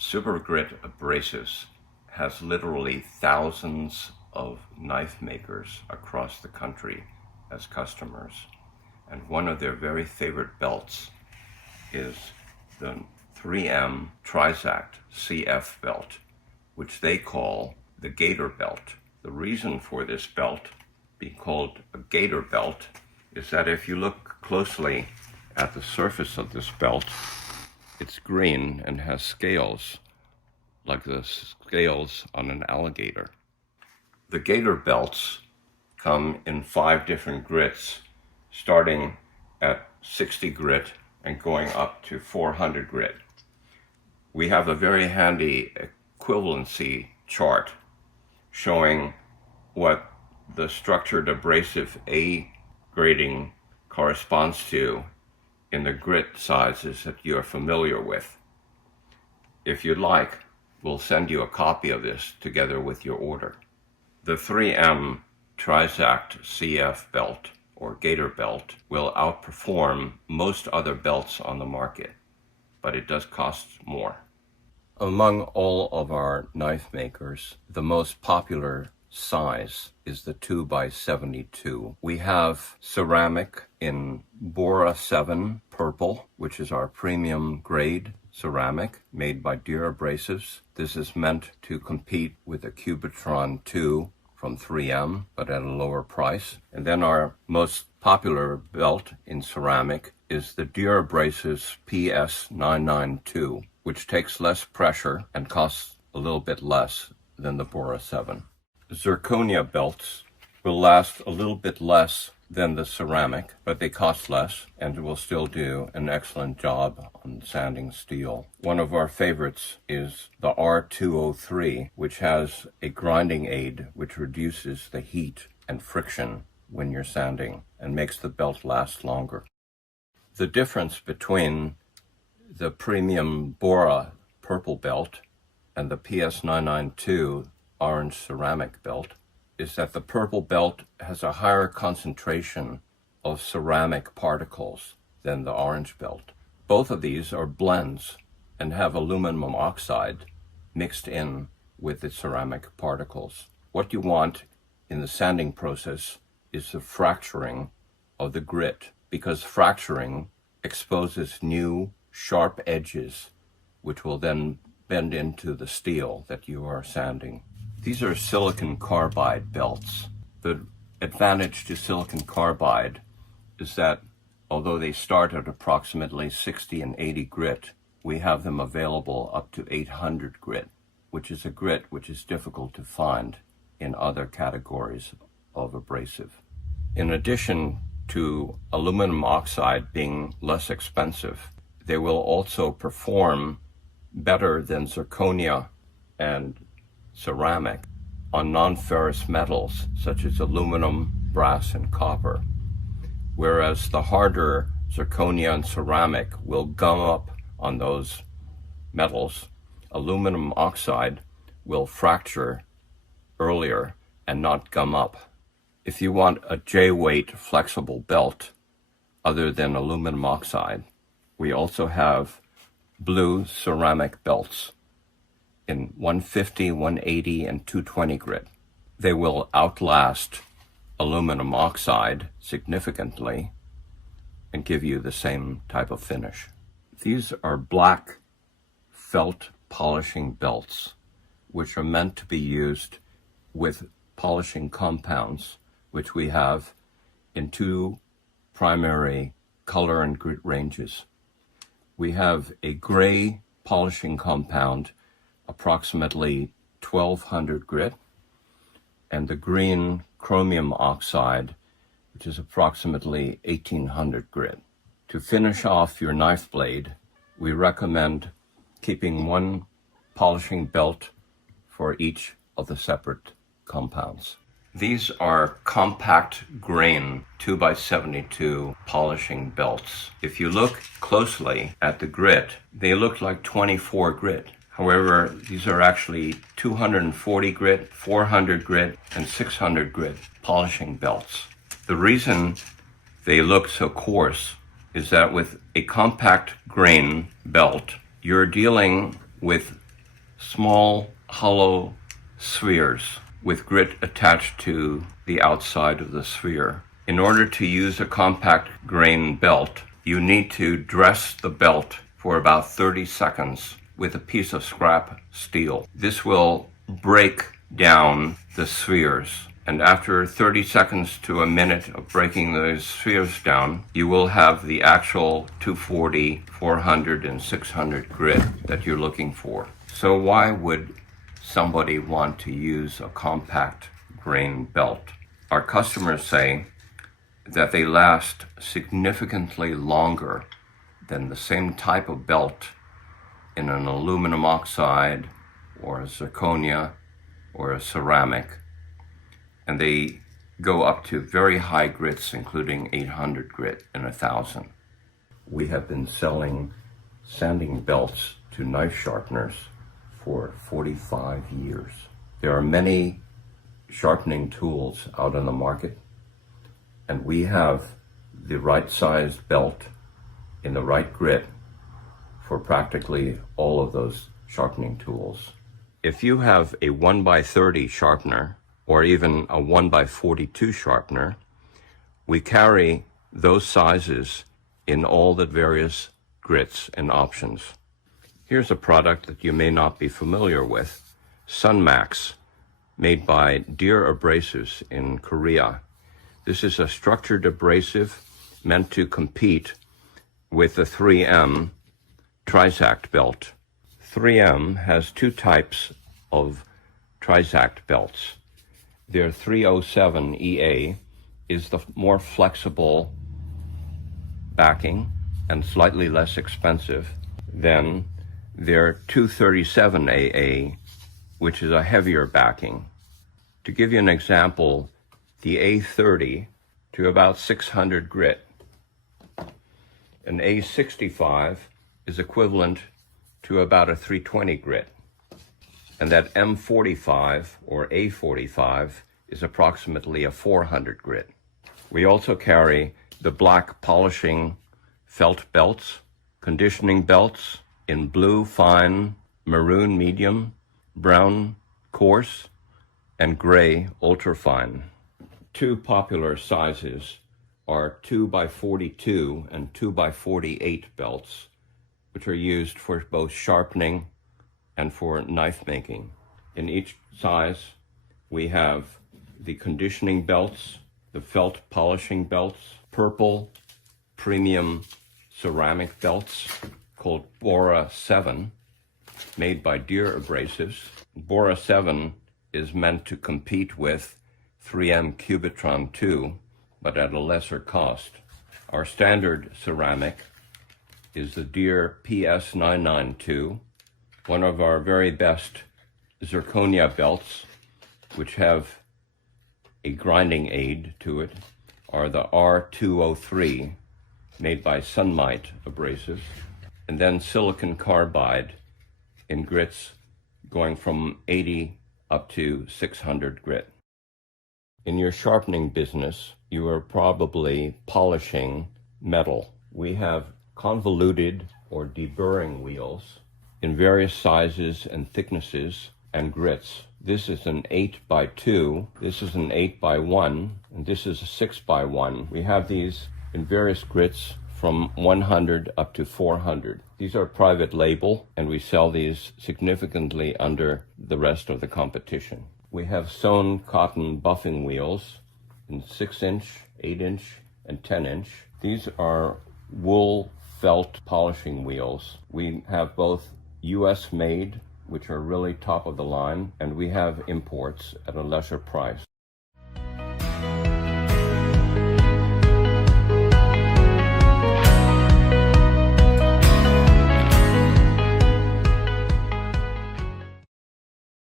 Supergrit Abrasives has literally thousands of knife makers across the country as customers, and one of their very favorite belts is the 3M Trizact CF belt, which they call the Gator belt. The reason for this belt being called a Gator belt is that if you look closely at the surface of this belt, it's green and has scales, like the scales on an alligator. The Gator belts come in 5 different grits, starting at 60 grit and going up to 400 grit. We have a very handy equivalency chart showing what the structured abrasive A grading corresponds to in the grit sizes that you're familiar with. If you'd like, we'll send you a copy of this together with your order. The 3M Trizact CF belt or Gator belt will outperform most other belts on the market, but it does cost more. Among all of our knife makers, the most popular size is the 2x72. We have ceramic in Bora 7 purple, which is our premium grade ceramic made by Deere Abrasives. This is meant to compete with the Cubitron 2 from 3M, but at a lower price. And then our most popular belt in ceramic is the Deere Abrasives PS992, which takes less pressure and costs a little bit less than the Bora 7. Zirconia belts will last a little bit less than the ceramic, but they cost less and will still do an excellent job on sanding steel. One of our favorites is the R203, which has a grinding aid which reduces the heat and friction when you're sanding and makes the belt last longer. The difference between the premium Bora purple belt and the PS992 orange ceramic belt is that the purple belt has a higher concentration of ceramic particles than the orange belt. Both of these are blends and have aluminum oxide mixed in with the ceramic particles. What you want in the sanding process is the fracturing of the grit, because fracturing exposes new sharp edges which will then bend into the steel that you are sanding. These are silicon carbide belts. The advantage to silicon carbide is that although they start at approximately 60 and 80 grit, we have them available up to 800 grit, which is a grit which is difficult to find in other categories of abrasive. In addition to aluminum oxide being less expensive, they will also perform better than zirconia and ceramic on non-ferrous metals such as aluminum, brass, and copper, whereas the harder zirconia and ceramic will gum up on those metals. Aluminum oxide will fracture earlier and not gum up. If you want a J-weight flexible belt other than aluminum oxide, we also have blue ceramic belts in 150, 180, and 220 grit. They will outlast aluminum oxide significantly and give you the same type of finish. These are black felt polishing belts, which are meant to be used with polishing compounds, which we have in 2 primary color and grit ranges. We have a gray polishing compound, approximately 1200 grit, and the green chromium oxide, which is approximately 1800 grit. To finish off your knife blade, we recommend keeping 1 polishing belt for each of the separate compounds. These are compact grain 2x72 polishing belts. If you look closely at the grit, they look like 24 grit. However, these are actually 240 grit, 400 grit, and 600 grit polishing belts. The reason they look so coarse is that with a compact grain belt, you're dealing with small hollow spheres with grit attached to the outside of the sphere. In order to use a compact grain belt, you need to dress the belt for about 30 seconds with a piece of scrap steel. This will break down the spheres, and after 30 seconds to a minute of breaking those spheres down, you will have the actual 240, 400, and 600 grit that you're looking for. So why would somebody want to use a compact grain belt? Our customers say that they last significantly longer than the same type of belt in an aluminum oxide or a zirconia or a ceramic, and they go up to very high grits, including 800 grit and 1000. We have been selling sanding belts to knife sharpeners for 45 years. There are many sharpening tools out on the market, and we have the right sized belt in the right grit for practically all of those sharpening tools. If you have a 1x30 sharpener or even a 1x42 sharpener, we carry those sizes in all the various grits and options. Here's a product that you may not be familiar with, Sunmax, made by Deer Abrasives in Korea. This is a structured abrasive meant to compete with the 3M Trizact belt. 3M has two types of Trizact belts. Their 307 EA is the more flexible backing and slightly less expensive than their 237 AA, which is a heavier backing. To give you an example, the A30 to about 600 grit. An A65 is equivalent to about a 320 grit. And that M45 or A45 is approximately a 400 grit. We also carry the black polishing felt belts, conditioning belts in blue fine, maroon medium, brown coarse, and gray ultrafine. Two popular sizes are 2x42 and 2x48 belts, which are used for both sharpening and for knife making. In each size, we have the conditioning belts, the felt polishing belts, purple premium ceramic belts called Bora 7, made by Deer Abrasives. Bora 7 is meant to compete with 3M Cubitron 2, but at a lesser cost. Our standard ceramic is the Deer PS992, one of our very best zirconia belts, which have a grinding aid to it, are the R203, made by Sunmite Abrasives, and then silicon carbide in grits going from 80 up to 600 grit. In your sharpening business, you are probably polishing metal. We have convoluted or deburring wheels in various sizes and thicknesses and grits. This is an 8x2, this is an 8x1, and this is a 6x1. We have these in various grits from 100 up to 400. These are private label, and we sell these significantly under the rest of the competition. We have sewn cotton buffing wheels in 6-inch, 8-inch, and 10-inch. These are wool felt polishing wheels. We have both US made, which are really top of the line, and we have imports at a lesser price.